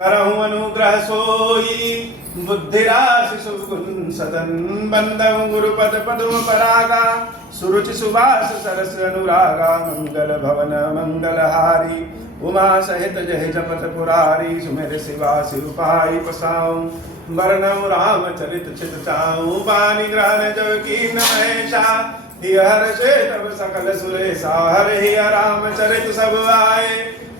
करहु अनुग्रह सोई बुद्धिराशि सुगुण सदन बंदम गुरुपद पद्म परागा सुरुचि सुभाष सरस अनुरागा मंगल भवन मंगलहारी उमा सहित जय जपत पुरारी सुमेर शिवा सिरुपाई पसाऊं वर्णम राम चरित चित चाऊं बानी ग्रहण जो की नमैषा हर से तब सकल सुरेशा हरे राम चरित सब आए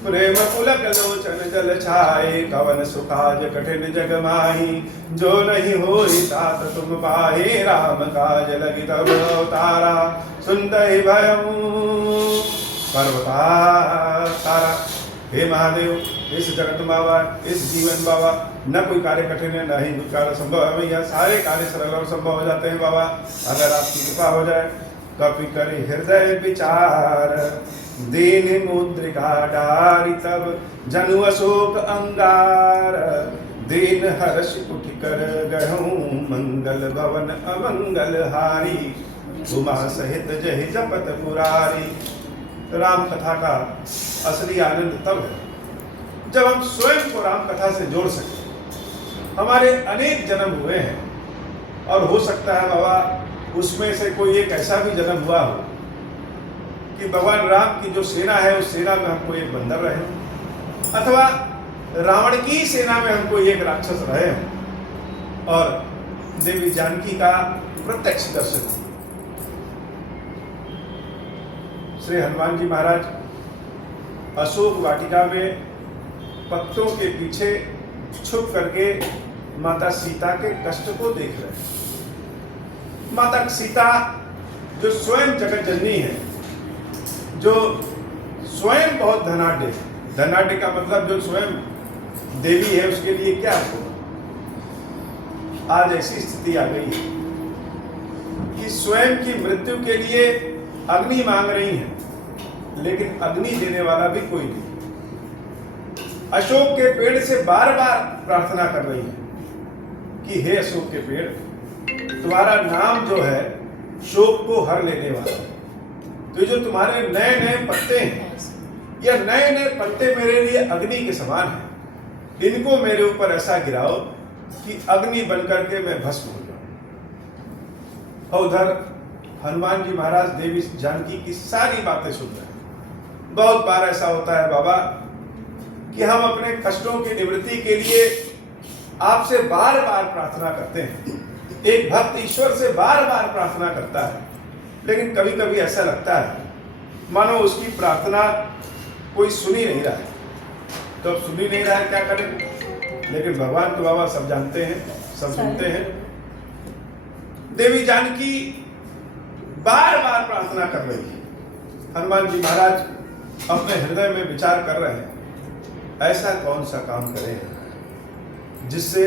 प्रेम पुलक लोचन जल छाए कवन सुखाज कठिन जग माही जो नहीं होई तात तुम पाहे राम काज लगी तब अवतारा सुनते भयऊ पर्वतारा। हे महादेव, इस जगत बाबा, इस जीवन बाबा, न कोई कार्य कठिन है, न ही कोई कार्य संभव है भैया। सारे कार्य सरल और संभव हो जाते हैं बाबा, अगर आपकी कृपा हो जाए। कपि करि हृदय विचार दीन मुद्रिका डारी तब जनु अशोक अंगार दीन हर्ष उठ कर गढ़ूं मंगल भवन अमंगल हारी उमा सहित जय जपत पुरारी। राम कथा का असली आनंद तब है जब हम स्वयं को राम कथा से जोड़ सकें। हमारे अनेक जन्म हुए हैं और हो सकता है बाबा उसमें से कोई एक ऐसा भी जन्म हुआ हो कि भगवान राम की जो सेना है उस सेना में हम कोई एक बंदर रहे, अथवा रावण की सेना में हम कोई एक राक्षस रहे हों और देवी जानकी का प्रत्यक्ष दर्शन। श्री हनुमान जी महाराज अशोक वाटिका में पत्तों के पीछे छुप करके माता सीता के कष्ट को देख रहे हैं। माता सीता जो स्वयं जगत जननी है, जो स्वयं बहुत धनाढ्य है, धनाढ्य का मतलब जो स्वयं देवी है, उसके लिए क्या होगा। आज ऐसी स्थिति आ गई है कि स्वयं की मृत्यु के लिए अग्नि मांग रही है, लेकिन अग्नि देने वाला भी कोई नहीं। अशोक के पेड़ से बार बार प्रार्थना कर रही है कि हे अशोक के पेड़, तुम्हारा नाम जो है शोक को हर लेने वाला है। तो जो तुम्हारे नए नए पत्ते हैं, या नए नए पत्ते मेरे लिए अग्नि के समान हैं। इनको मेरे ऊपर ऐसा गिराओ कि अग्नि बनकर के मैं भस्म हो जाऊं। और उधर हनुमान जी महाराज देवी जानकी की सारी बातें सुन रहे हैं। बहुत बार ऐसा होता है बाबा कि हम अपने कष्टों की निवृत्ति के लिए आपसे बार बार प्रार्थना करते हैं। एक भक्त ईश्वर से बार बार प्रार्थना करता है, लेकिन कभी कभी ऐसा लगता है मानो उसकी प्रार्थना कोई सुन ही नहीं रहा है। तो अब सुन ही नहीं रहा है, क्या करें। लेकिन भगवान तो बाबा सब जानते हैं, सब सुनते हैं। देवी जानकी बार बार प्रार्थना कर रही है। हनुमान जी महाराज अपने हृदय में विचार कर रहे हैं, ऐसा कौन सा काम करें जिससे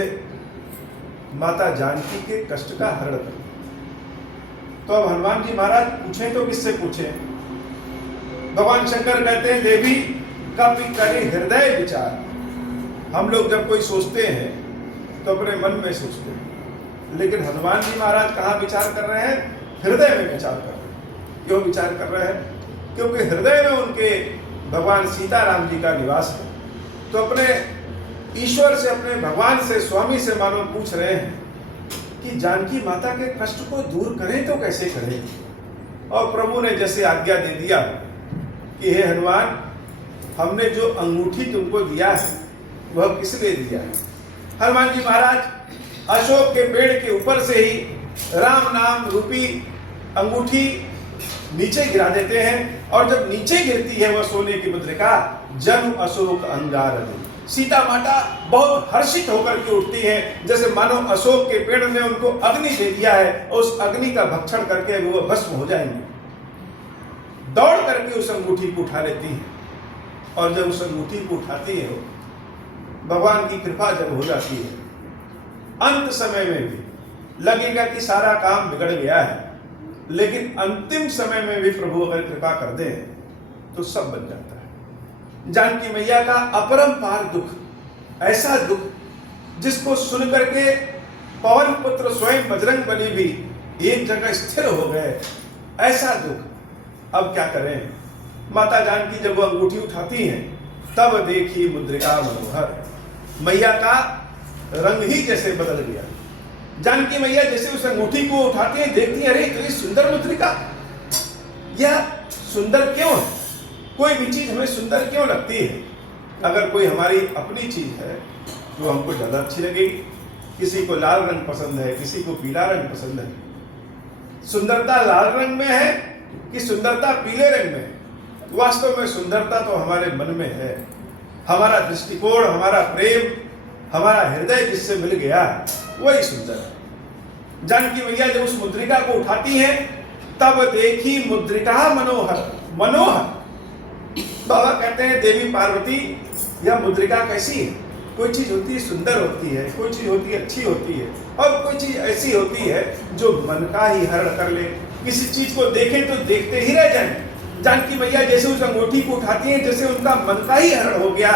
माता जानकी के कष्ट का हरण करें। तो अब हनुमान जी महाराज पूछें तो किससे पूछें। भगवान शंकर कहते हैं देवी कपि करि हृदय विचार। हम लोग जब कोई सोचते हैं तो अपने मन में सोचते हैं, लेकिन हनुमान जी महाराज कहाँ विचार कर रहे हैं? हृदय में विचार कर रहे हैं। क्यों विचार कर रहे हैं? क्योंकि हृदय में उनके भगवान सीताराम जी का निवास है। तो अपने ईश्वर से, अपने भगवान से, स्वामी से मानो पूछ रहे हैं कि जानकी माता के कष्ट को दूर करें तो कैसे करें। और प्रभु ने जैसे आज्ञा दे दिया कि हे हनुमान, हमने जो अंगूठी तुमको दिया है वह किस लिए दिया है। हनुमान जी महाराज अशोक के पेड़ के ऊपर से ही राम नाम रूपी अंगूठी नीचे गिरा देते हैं, और जब नीचे गिरती है वह सोने की मुद्रिका, जन अशोक अंगार। सीता माता बहुत हर्षित होकर के उठती है, जैसे मानो अशोक के पेड़ ने उनको अग्नि दे दिया है और उस अग्नि का भक्षण करके वो भस्म हो जाएंगे। दौड़ करके उस अंगूठी को उठा लेती है, और जब उस अंगूठी को उठाती है, भगवान की कृपा जब हो जाती है, अंत समय में भी लगेगा कि सारा काम बिगड़ गया है, लेकिन अंतिम समय में भी प्रभु अगर कृपा कर दे तो सब बन जाता है। जानकी मैया का अपरंपार दुख, ऐसा दुख जिसको सुन करके पवन पुत्र स्वयं बजरंग बली भी एक जगह स्थिर हो गए, ऐसा दुख। अब क्या करें। माता जानकी जब वो अंगूठी उठाती हैं, तब देखी मुद्रिका मनोहर, मैया का रंग ही जैसे बदल गया। जानकी मैया जैसे उस अंगूठी को उठाती हैं, देखती हैं, अरे तो ये सुंदर मुद्रिका, यह सुंदर क्यों है? कोई भी चीज हमें सुंदर क्यों लगती है? अगर कोई हमारी अपनी चीज है तो हमको ज्यादा अच्छी लगेगी। किसी को लाल रंग पसंद है, किसी को पीला रंग पसंद है। सुंदरता लाल रंग में है कि सुंदरता पीले रंग में है? वास्तव में सुंदरता तो हमारे मन में है। हमारा दृष्टिकोण, हमारा प्रेम, हमारा हृदय जिससे मिल गया वही सुंदर है। जानकी मैया जब उस मुद्रिका को उठाती हैं, तब देखी मुद्रिका मनोहर। मनोहर बाबा कहते हैं, देवी पार्वती यह मुद्रिका कैसी है? कोई चीज होती है सुंदर होती है, कोई चीज होती है अच्छी होती है, और कोई चीज ऐसी होती है जो मन का ही हरण कर ले। किसी चीज को देखें तो देखते ही रह जाए। जानकी मैया जैसे उस अंगूठी को उठाती हैं, जैसे उनका मन का ही हरण हो गया।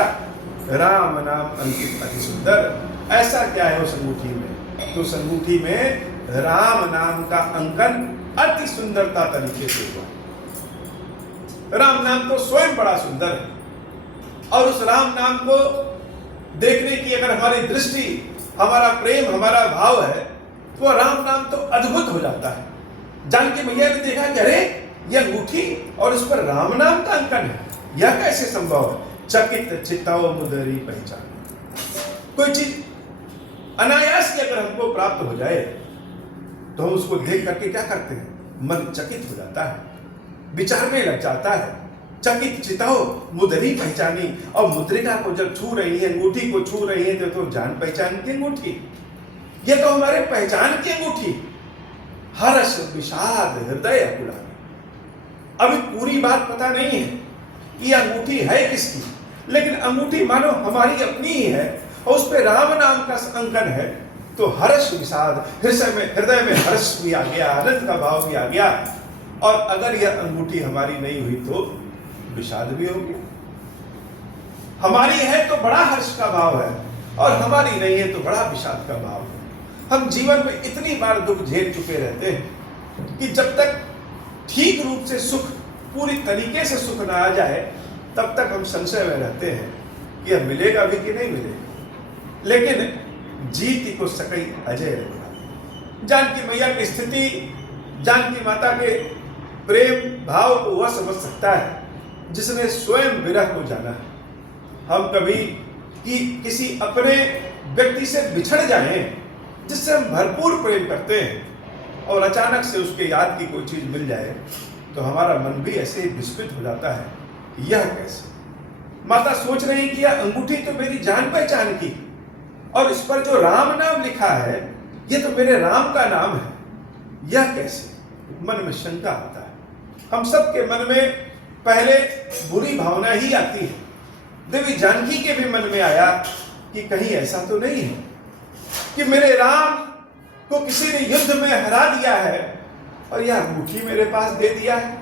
राम नाम अंकित अति सुंदर। ऐसा क्या है उस अंगूठी में? तो उस अंगूठी में राम नाम का अंकन अति सुंदरता तरीके से हुआ। राम नाम तो स्वयं बड़ा सुंदर है, और उस राम नाम को देखने की अगर हमारी दृष्टि, हमारा प्रेम, हमारा भाव है, तो राम नाम तो अद्भुत हो जाता है। जानकी मैया ने देखा कि अरे यह अंगूठी और उस पर राम नाम का अंकन है, यह कैसे संभव है? चकित चित्ताओ मुदरी पहचान। कोई चीज अनायास ही अगर हमको प्राप्त हो जाए तो हम उसको देख करके क्या करते हैं? मन चकित हो जाता है, विचारने लग जाता है। चकित चित्ताओ मुदरी पहचानी। और मुद्रिका को जब छू रही है, अंगूठी को छू रही है, तो जान पहचान की अंगूठी, ये तो हमारे पहचान की अंगूठी। हर्ष विषाद हृदय अकुला। अभी पूरी बात पता नहीं है कि अंगूठी है किसकी, लेकिन अंगूठी मानो हमारी अपनी ही है और उस पे राम नाम का अंकन है, तो हर्ष विषाद, हृदय में हर्ष भी आ गया, आनंद का भाव भी आ गया। और अगर यह अंगूठी हमारी नहीं हुई तो विषाद भी हो गया। हमारी है तो बड़ा हर्ष का भाव है, और हमारी नहीं है तो बड़ा विषाद का भाव है। हम जीवन में इतनी बार दुख झेल चुके रहते हैं कि जब तक ठीक रूप से सुख, पूरी तरीके से सुख ना आ जाए, तब तक हम संशय में रहते हैं कि यह मिलेगा भी कि नहीं मिलेगा। लेकिन जीत को सकई अजय रहेगा। जानकी मैया की स्थिति, जानकी माता के प्रेम भाव को वह समझ सकता है जिसने स्वयं विरह को जाना है। हम कभी किसी अपने व्यक्ति से बिछड़ जाएं जिससे हम भरपूर प्रेम करते हैं, और अचानक से उसके याद की कोई चीज मिल जाए तो हमारा मन भी ऐसे ही विस्मित हो जाता है, यह कैसे? माता सोच रही कि यह अंगूठी तो मेरी जान पहचान की, और इस पर जो राम नाम लिखा है यह तो मेरे राम का नाम है, यह कैसे? मन में शंका आता है। हम सबके मन में पहले बुरी भावना ही आती है। देवी जानकी के भी मन में आया कि कहीं ऐसा तो नहीं है कि मेरे राम को किसी ने युद्ध में हरा दिया है और यह अंगूठी मेरे पास दे दिया है।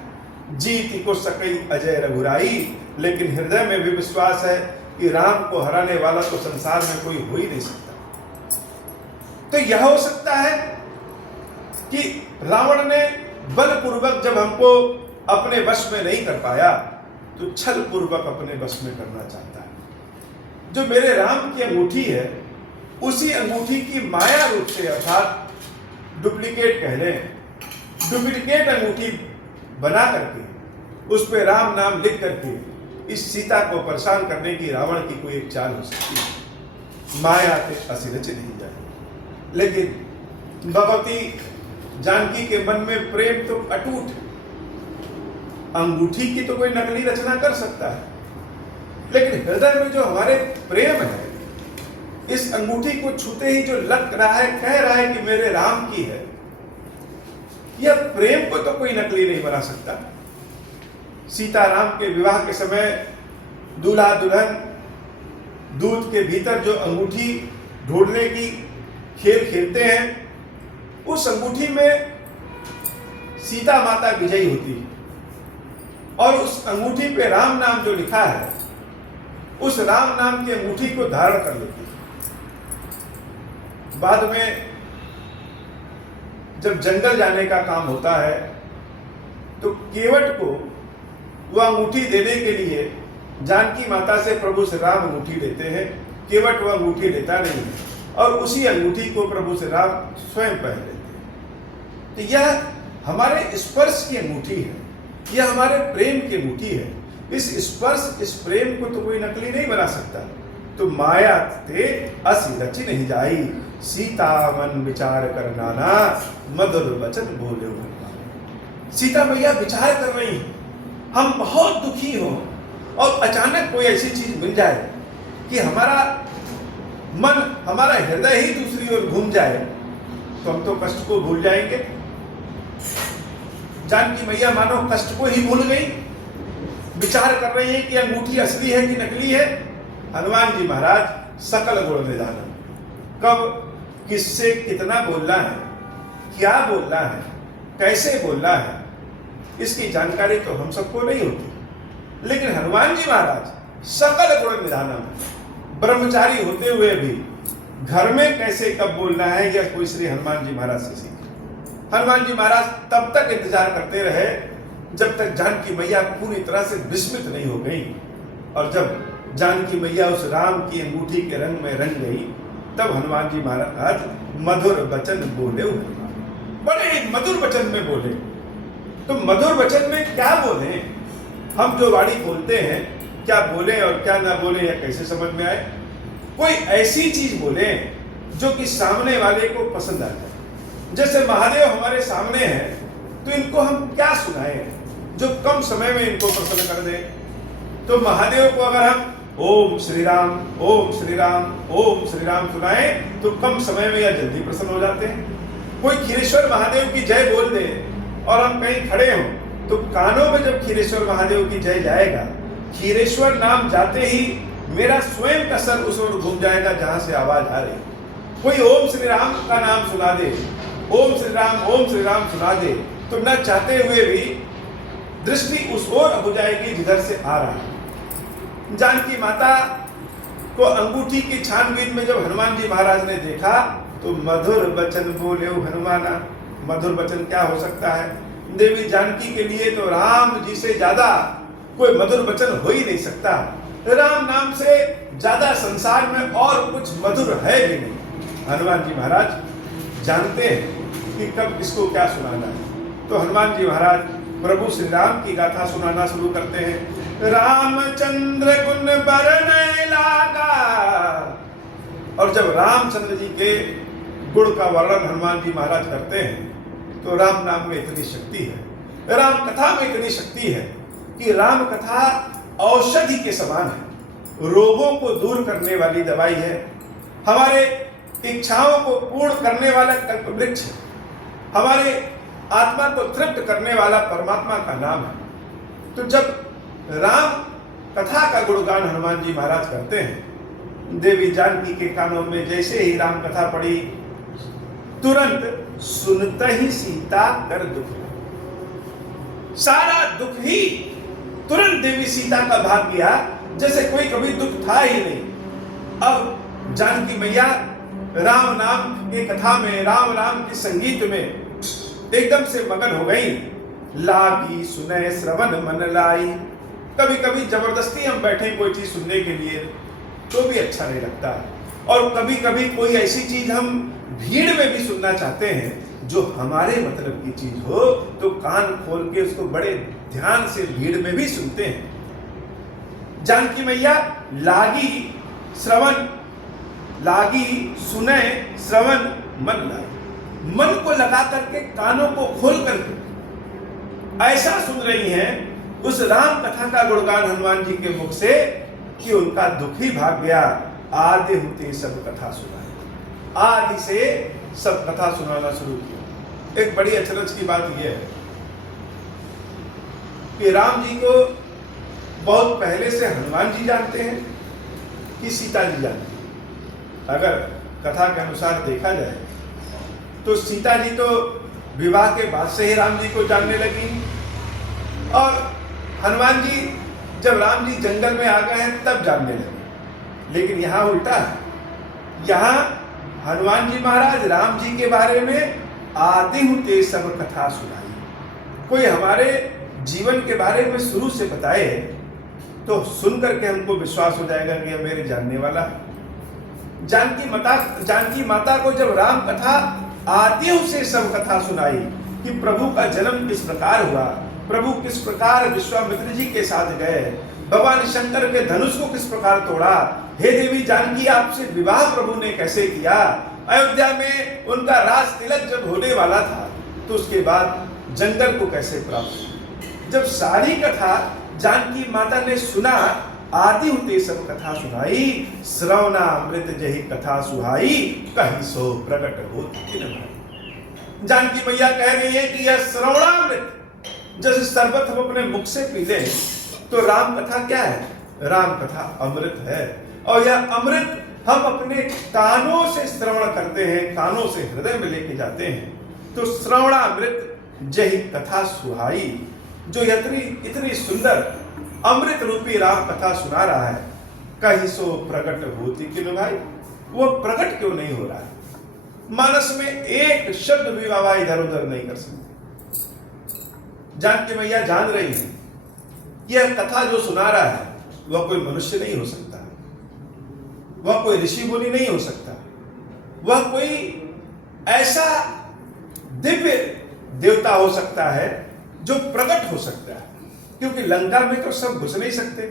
जीत को सकई अजय रघुराई। लेकिन हृदय में भी विश्वास है कि राम को हराने वाला तो संसार में कोई हो ही नहीं सकता। तो यह हो सकता है कि रावण ने बलपूर्वक जब हमको अपने वश में नहीं कर पाया, तो छल पूर्वक अपने वश में करना चाहता है। जो मेरे राम की अंगूठी है, उसी अंगूठी की माया रूप से, अर्थात डुप्लीकेट कह लें, डुप्लीकेट अंगूठी बना करके उस पे राम नाम लिख करके इस सीता को परेशान करने की रावण की कोई एक चाल हो सकती है। माया के असिरच नहीं जाए। लेकिन भगवती जानकी के मन में प्रेम तो अटूट है। अंगूठी की तो कोई नकली रचना कर सकता है, लेकिन हृदय में जो हमारे प्रेम है, इस अंगूठी को छूते ही जो लग रहा है, कह रहा है कि मेरे राम की है, यह प्रेम को तो कोई नकली नहीं बना सकता। सीता राम के विवाह के समय दूल्हा दुल्हन दूध के भीतर जो अंगूठी ढूंढने की खेल खेलते हैं, उस अंगूठी में सीता माता विजयी होती है, और उस अंगूठी पे राम नाम जो लिखा है, उस राम नाम की अंगूठी को धारण कर लेती है। बाद में जब जंगल जाने का काम होता है, तो केवट को वह अंगूठी देने के लिए जानकी माता से प्रभु श्री राम अंगूठी लेते हैं केवट वह अंगूठी लेता नहीं है और उसी अंगूठी को प्रभु श्री राम स्वयं पहन लेते हैं। तो यह हमारे स्पर्श की अंगूठी है, यह हमारे प्रेम की अंगूठी है। इस स्पर्श, इस प्रेम को तो कोई नकली नहीं बना सकता। तो माया ते असी रची नहीं जाई, सीता मन विचार कर नाना, मधुर वचन बोले भगवान। सीता मैया विचार कर रही हैं, हम बहुत दुखी हो और अचानक कोई ऐसी चीज मिल जाए कि हमारा मन, हमारा हृदय ही दूसरी ओर घूम जाए, तो हम तो कष्ट को भूल जाएंगे। जानकी मैया मानो कष्ट को ही भूल गई, विचार कर रही है कि अंगूठी असली है कि नकली है। हनुमान जी महाराज सकल गुण निधान, कब किससे कितना बोलना है, क्या बोलना है, कैसे बोलना है, इसकी जानकारी तो हम सबको नहीं होती। लेकिन हनुमान जी महाराज सकल गुण निधान, ब्रह्मचारी होते हुए भी घर में कैसे कब बोलना है, यह कोई श्री हनुमान जी महाराज से सीखे। हनुमान जी महाराज तब तक इंतजार करते रहे जब तक जानकी मैया पूरी तरह से विस्मित नहीं हो गई। और जब जानकी मैया उस राम की अंगूठी के रंग में रंग गई, तब हनुमान जी महाराज मधुर वचन बोले। बड़े मधुर वचन में बोले। तो मधुर वचन में क्या बोले, हम जो वाणी बोलते हैं, क्या बोले और क्या ना बोले या कैसे समझ में आए। कोई ऐसी चीज बोले जो कि सामने वाले को पसंद आ जाए। जैसे महादेव हमारे सामने हैं, तो इनको हम क्या सुनाएं जो कम समय में इनको प्रसन्न कर दे। तो महादेव को अगर हम ओम श्री राम, ओम श्री राम, ओम श्री राम सुनाएं, तो कम समय में या जल्दी प्रसन्न हो जाते हैं। कोई खीरेश्वर महादेव की जय बोल दे और हम कहीं खड़े हों, तो कानों में जब खीरेश्वर महादेव की जय जाएगा, खीरेश्वर नाम जाते ही मेरा स्वयं का सर उस ओर घूम जाएगा जहां से आवाज आ रही। कोई ओम श्री राम का नाम सुना दे, ओम श्री राम सुना दे, तो न चाहते हुए भी दृष्टि उस ओर हो जाएगी जिधर से आ रहा है। जानकी माता को अंगूठी की छानबीन में जब हनुमान जी महाराज ने देखा, तो मधुर वचन बोले हनुमाना। मधुर वचन क्या हो सकता है? देवी जानकी के लिए तो राम जी से ज्यादा कोई मधुर वचन हो ही नहीं सकता। राम नाम से ज्यादा संसार में और कुछ मधुर है भी नहीं। हनुमान जी महाराज जानते हैं कि कब किसको क्या सुनाना है। तो हनुमान जी महाराज प्रभु श्री राम की गाथा सुनाना शुरू करते हैं। रामचंद्र गुण बरने लागा। और जब रामचंद्र जी के गुण का वर्णन हनुमान जी महाराज करते हैं, तो राम नाम में इतनी शक्ति है, राम कथा में इतनी शक्ति है कि राम कथा औषधि के समान है, रोगों को दूर करने वाली दवाई है, हमारे इच्छाओं को पूर्ण करने वाला कल्पवृक्ष है, हमारे आत्मा को तृप्त करने वाला परमात्मा का नाम है। तो जब राम कथा का गुणगान हनुमान जी महाराज करते हैं, देवी जानकी के कानों में जैसे ही राम कथा पड़ी, तुरंत सुनते ही सीता कर दुख, सारा दुख ही तुरंत देवी सीता का भाग गया, जैसे कोई कभी दुख था ही नहीं। अब जानकी मैया राम नाम की कथा में, राम राम के संगीत में एकदम से मगन हो गई। लागी सुने श्रवण मन लाई। कभी कभी जबरदस्ती हम बैठे कोई चीज सुनने के लिए तो भी अच्छा नहीं लगता, और कभी कभी कोई ऐसी चीज हम भीड़ में भी सुनना चाहते हैं जो हमारे मतलब की चीज हो, तो कान खोल के उसको बड़े ध्यान से भीड़ में भी सुनते हैं। जानकी मैया लागी श्रवण, लागी सुने श्रवण मन लाई, मन को लगा करके, कानों को खोल करके ऐसा सुन रही हैं उस राम कथा का गुणगान हनुमान जी के मुख से कि उनका दुख ही भाग गया। आदि होते सब कथा सुनाई, आदि से सब कथा सुनाना शुरू किया। एक बड़ी अचरज की बात यह है कि राम जी को बहुत पहले से हनुमान जी जानते हैं कि सीता जी जानती हैं। अगर कथा के अनुसार देखा जाए तो सीता जी तो विवाह के बाद से ही राम जी को जानने लगी, और हनुमान जी जब राम जी जंगल में आ गए हैं तब जानने लगे। लेकिन यहाँ उल्टा है, यहाँ हनुमान जी महाराज राम जी के बारे में आदि होते सब कथा सुनाई। कोई हमारे जीवन के बारे में शुरू से बताए तो सुन करके हमको विश्वास हो जाएगा कि यह मेरे जानने वाला है। जानकी माता को जब राम कथा आद्य से सब कथा सुनाई कि प्रभु का जन्म किस प्रकार हुआ, प्रभु किस प्रकार विश्वामित्र जी के साथ गए, भगवान शंकर के धनुष को किस प्रकार तोड़ा, हे देवी जानकी आपसे विवाह प्रभु ने कैसे किया, अयोध्या में उनका राज तिलक जब होने वाला था तो उसके बाद जंगल को कैसे प्राप्त हुआ। जब सारी कथा जानकी माता ने सुना, आदि होते सब कथा सुनाई, श्रवणा अमृत जही कथा सुहाई, कहीं सो प्रकट हो किन भाई। जानकी मैया कह रही है कि यह श्रवणामृत जैसे शरबत हम अपने मुख से पी लें, तो राम कथा क्या है? राम कथा अमृत है, और यह अमृत हम अपने कानों से श्रवण करते हैं, कानों से हृदय में लेके जाते हैं। तो श्रवणामृत जही कथा सुहाई, जो इतनी सुंदर अमृत रूपी राम कथा सुना रहा है, कहीं सो प्रकट होती क्यों भाई, वो प्रकट क्यों नहीं हो रहा है? मानस में एक शब्द भी बाबा इधर उधर नहीं कर सकते। जानकी मैया जान रही है यह कथा जो सुना रहा है वह कोई मनुष्य नहीं हो सकता, वह कोई ऋषि मुनि नहीं हो सकता, वह कोई ऐसा दिव्य देवता हो सकता है जो प्रकट हो सकता है, क्योंकि लंका में तो सब घुस नहीं सकते।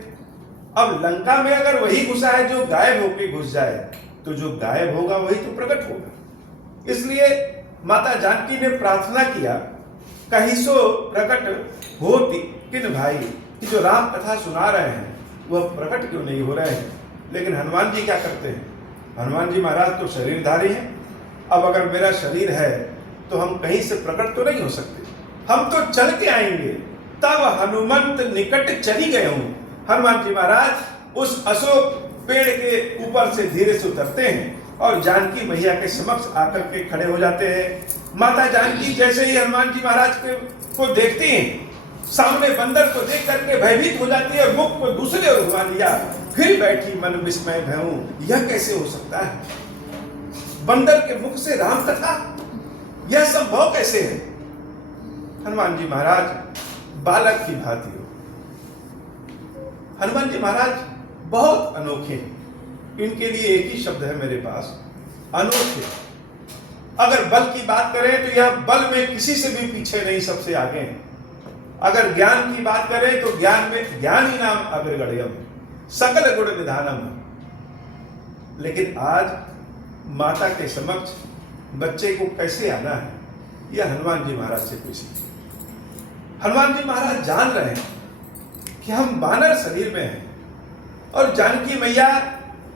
अब लंका में अगर वही घुसा है जो गायब होके घुस जाए, तो जो गायब होगा वही तो प्रकट होगा। इसलिए माता जानकी ने प्रार्थना किया, कहीं सो प्रकट होती किन भाई, कि जो राम कथा सुना रहे हैं वह प्रकट क्यों नहीं हो रहे हैं। लेकिन हनुमान जी क्या करते हैं? हनुमान जी महाराज तो शरीरधारी हैं। अब अगर मेरा शरीर है तो हम कहीं से प्रकट तो नहीं हो सकते, हम तो चल के आएंगे। तब हनुमंत निकट चली गए हूं। हनुमान जी महाराज उस अशोक पेड़ के ऊपर से धीरे से उतरते हैं और जानकी मैया के समक्ष आकर के खड़े हो जाते हैं। माता जानकी जैसे ही हनुमान जी महाराज को देखती हैं, सामने बंदर को देख करके भयभीत हो जाती है, मुख को दूसरे ओर घुमा लिया, फिर बैठी मन विस्मय भयूं, यह कैसे हो सकता है? बंदर के मुख से राम कथा, यह संभव कैसे है? हनुमान जी महाराज बालक की भांति हो। हनुमान जी महाराज बहुत अनोखे हैं। इनके लिए एक ही शब्द है मेरे पास, अनोखे। अगर बल की बात करें तो यह बल में किसी से भी पीछे नहीं, सबसे आगे हैं। अगर ज्ञान की बात करें तो ज्ञान में ज्ञानी नाम अग्रगण्यम, सकल गुण निधानम। लेकिन आज माता के समक्ष बच्चे को कैसे आना है, यह हनुमान जी महाराज से पूछिए। हनुमान जी महाराज जान रहे हैं कि हम बानर शरीर में हैं, और जानकी मैया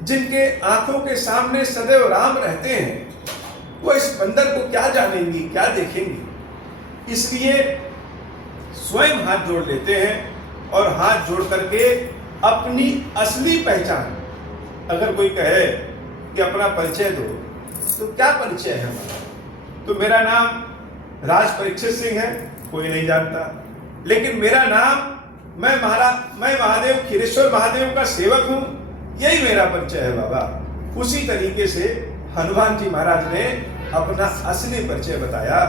जिनके आंखों के सामने सदैव राम रहते हैं, वो इस बंदर को क्या जानेंगी, क्या देखेंगी। इसलिए स्वयं हाथ जोड़ लेते हैं और हाथ जोड़ करके अपनी असली पहचान, अगर कोई कहे कि अपना परिचय दो, तो क्या परिचय है हमारा? तो मेरा नाम राज परीक्षित सिंह है, कोई नहीं जानता। लेकिन मेरा नाम, मैं महादेव, खीरेश्वर महादेव का सेवक हूं, यही मेरा परिचय है बाबा। उसी तरीके से हनुमान जी महाराज ने अपना असली परिचय बताया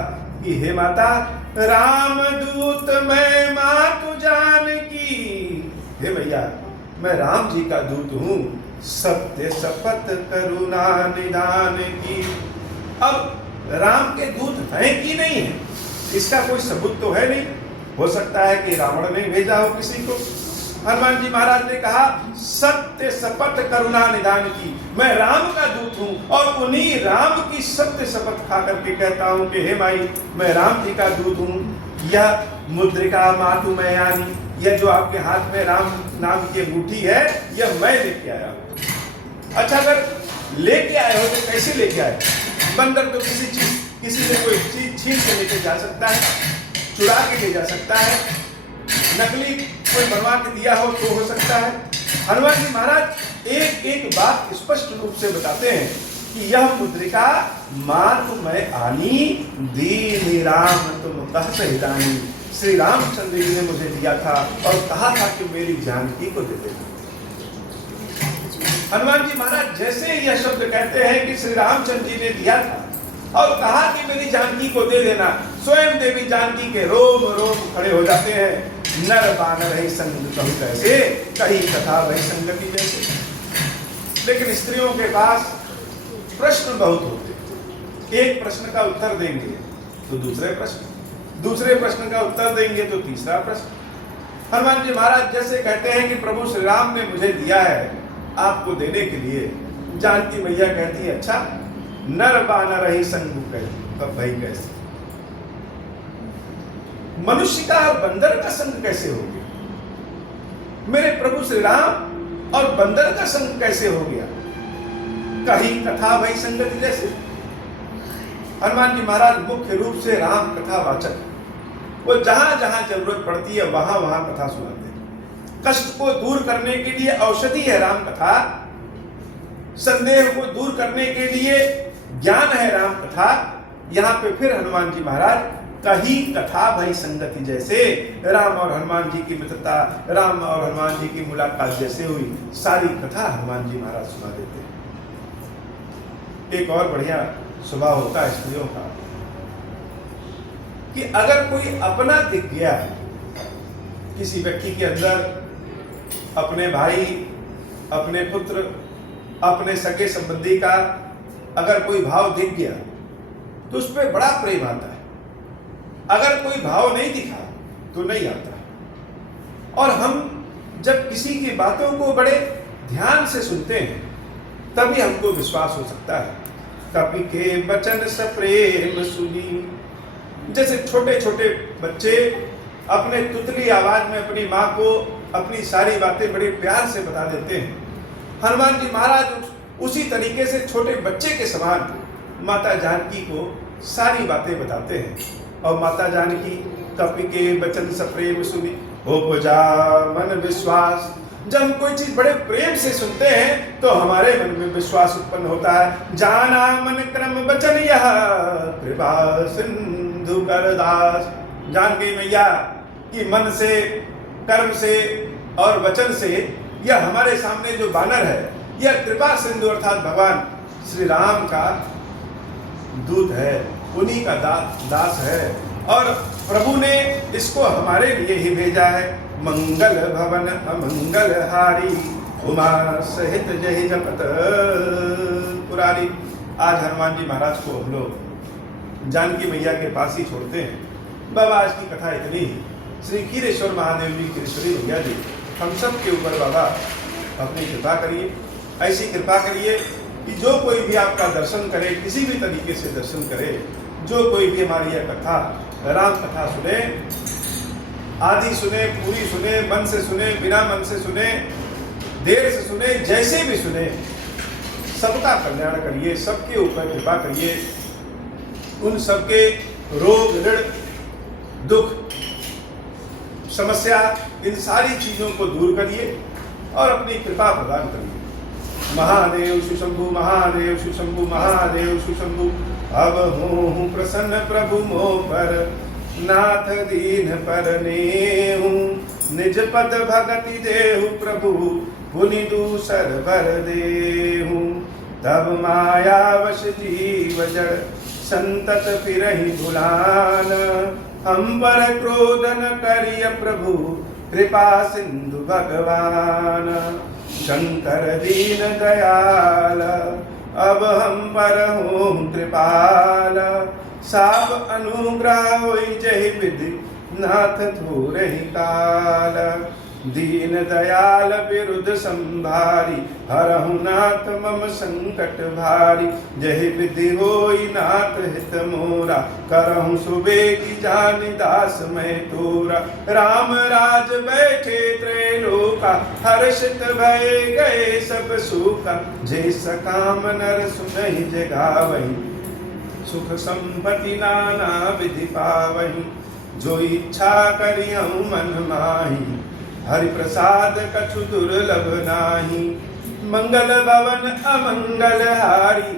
कि हे माता, राम दूत मैं मातु जानकी। हे भैया, मैं राम जी का दूत हूं, सत्य शपथ करुणा निदान की। अब राम के दूत हैं कि नहीं है, इसका कोई सबूत तो है नहीं। हो सकता है कि रावण ने भेजा हो किसी को। हनुमान जी महाराज ने कहा, सत्य शपथ करुणा निदान की, मैं राम का दूत हूं, और उन्हीं राम की सत्य शपथ खा करके कहता हूं कि हे माई, मैं राम जी का दूत हूं। यह मुद्रिका मातु मैं आनी, यह जो आपके हाथ में राम नाम की अंगूठी है, यह मैं लेके आया हूं। अच्छा, अगर लेके आए हो तो कैसे लेके आए? बंदर तो किसी से कोई चीज छीन के लेके जा सकता है, चुरा के ले जा सकता है, नकली कोई बनवा के दिया हो तो हो सकता है। हनुमान जी महाराज एक एक बात स्पष्ट रूप से बताते हैं कि यह मुद्रिका मातु मैं आनी, दीन राम तुम कह सहितानी। श्री रामचंद्र जी ने मुझे दिया था और कहा था कि मेरी जानकी को दे देना। हनुमान जी महाराज जैसे यह शब्द कहते हैं कि श्री रामचंद्र जी ने दिया था और कहा कि मेरी जानकी को दे देना, स्वयं देवी जानकी के रोम रोम खड़े हो जाते हैं। नर बानर ही संग कहूं कैसे, कहीं कथा वही संगति जैसे। लेकिन स्त्रियों के पास प्रश्न बहुत होते। एक प्रश्न का उत्तर देंगे तो दूसरे प्रश्न का उत्तर देंगे तो तीसरा प्रश्न। हनुमान जी महाराज जैसे कहते हैं कि प्रभु श्री राम ने मुझे दिया है आपको देने के लिए। जानकी मैया कहती है अच्छा नर बानर ही संग कब भाई कैसे, मनुष्य का और बंदर का संग कैसे हो गया? मेरे प्रभु श्री राम और बंदर का संग कैसे हो गया? कहीं कथा भई संगति जैसे। हनुमान जी महाराज मुख्य रूप से राम कथा वाचक, वो जहां जहां जरूरत पड़ती है वहां वहां कथा सुनाते हैं। कष्ट को दूर करने के लिए औषधि है राम कथा, संदेह को दूर करने के लिए ज्ञान है राम कथा। यहाँ पे फिर हनुमान जी महाराज कहीं कथा भई संगति जैसे, राम और हनुमान जी की मित्रता, राम और हनुमान जी की मुलाकात जैसे हुई, सारी कथा हनुमान जी महाराज सुना देते हैं। एक और बढ़िया स्वभाव होता है स्त्रियों का कि अगर कोई अपना दिख गया किसी व्यक्ति के अंदर, अपने भाई, अपने पुत्र, अपने सगे संबंधी का अगर कोई भाव दिख गया तो उस पर बड़ा प्रेम आता है। अगर कोई भाव नहीं दिखा तो नहीं आता। और हम जब किसी की बातों को बड़े ध्यान से सुनते हैं तभी हमको विश्वास हो सकता है। कपि के वचन सप्रेम सुनी, जैसे छोटे छोटे बच्चे अपने तुतली आवाज में अपनी माँ को अपनी सारी बातें बड़े प्यार से बता देते हैं। हनुमान जी महाराज उसी तरीके से छोटे बच्चे के समान माता जानकी को सारी बातें बताते हैं। और माता जानकी कपि के वचन सप्रेम सुनी, उपजा मन विश्वास। जब हम कोई चीज बड़े प्रेम से सुनते हैं तो हमारे मन में विश्वास उत्पन्न होता है। जाना मन क्रम वचन यह कृपा सिंधु करदास। जानकी मैया कि मन से, कर्म से और वचन से यह हमारे सामने जो बानर है यह कृपा सिंधु अर्थात भगवान श्री राम का दूत है, उन्हीं का दास है। और प्रभु ने इसको हमारे लिए ही भेजा है। मंगल भवन अमंगल हारी, उमा सहित जय जपत पुरारी। आज हनुमान जी महाराज को हम लोग जानकी मैया के पास ही छोड़ते हैं। बाबा आज की कथा इतनी ही। श्री खीरेश्वर महादेव जी, खीरेश्वरी मैया जी, हम सब के ऊपर बाबा अपनी कृपा करिए। ऐसी कृपा करिए कि जो कोई भी आपका दर्शन करे, किसी भी तरीके से दर्शन करे, जो कोई भी हमारी यह कथा राम कथा सुने, आदि सुने, पूरी सुने, मन से सुने, बिना मन से सुने, देर से सुने, जैसे भी सुने, सबका कल्याण करिए, सबके ऊपर कृपा करिए। उन सबके रोग, ऋण, दुख, समस्या, इन सारी चीजों को दूर करिए और अपनी कृपा प्रदान करिए। महादेव सुशंभु, महादेव सुशंभु, महादेव सुशंभु। अब हूँ प्रसन्न प्रभु मोह पर, नाथ दीन पर नेहु। निज पद भगति देहु प्रभु, पुनि दूसर भर देहु। तब माया वश जीव जड़, संतत फिरहि भुलान। हम पर क्रोध न करिय प्रभु, कृपा सिंधु भगवान। शंकर दीन दयाल, अब हम पर हों कृपाल। साप अनुग्रह होई जहि विधि, नाथ थोरहि काल। दीन दयाल विरुद्ध संभारी, हरहु नाथ मम संकट भारी। जहि विधि होई नाथ हित मोरा, करहु सुबेगी जानि दास मैं तोरा। राम राज बैठे त्रैलोका, हर्षित भय गए सब सुखा। जे सकाम नर सुनहि जगावहि, सुख संपत्ति नाना विधि पावहि। जो इच्छा करियहु मन माही, हरि प्रसाद कछु दुर्लभ नाही। मंगल भवन अमंगल हारी,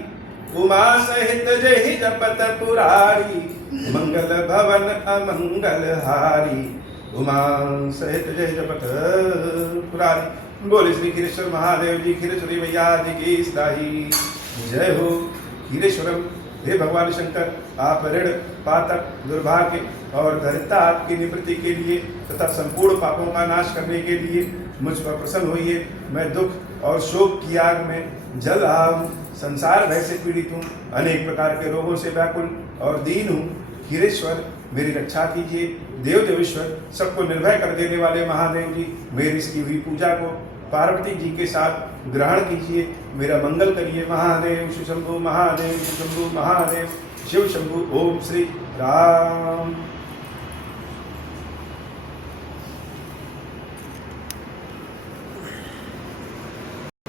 उमा सहित जहि जपत पुरारी। मंगल भवन अमंगल हारी, उमा सहित जहि जपत पुरारी। बोले श्री खीरेश्वर महादेव जी, खीरेश्वरी मैया जी की सदाई जय हो। खीरेश्वरम, हे भगवान शंकर, आप ऋण, पातक, दुर्भाग्य और दरिद्रता आपकी निवृत्ति के लिए तथा संपूर्ण पापों का नाश करने के लिए मुझ पर प्रसन्न होइए। मैं दुख और शोक की आग में जल रहा हूँ, संसार भय से पीड़ित हूँ, अनेक प्रकार के रोगों से व्याकुल और दीन हूँ। खीरेश्वर मेरी रक्षा कीजिए। देव देवेश्वर सबको निर्भय कर देने वाले महादेव जी, मेरी इसकी हुई पूजा को पार्वती जी के साथ ग्रहण कीजिए। मेरा मंगल करिए। महादेव शिव शंभु, महादेव शिव शंभु, महादेव शिव शंभु। ओम श्री राम।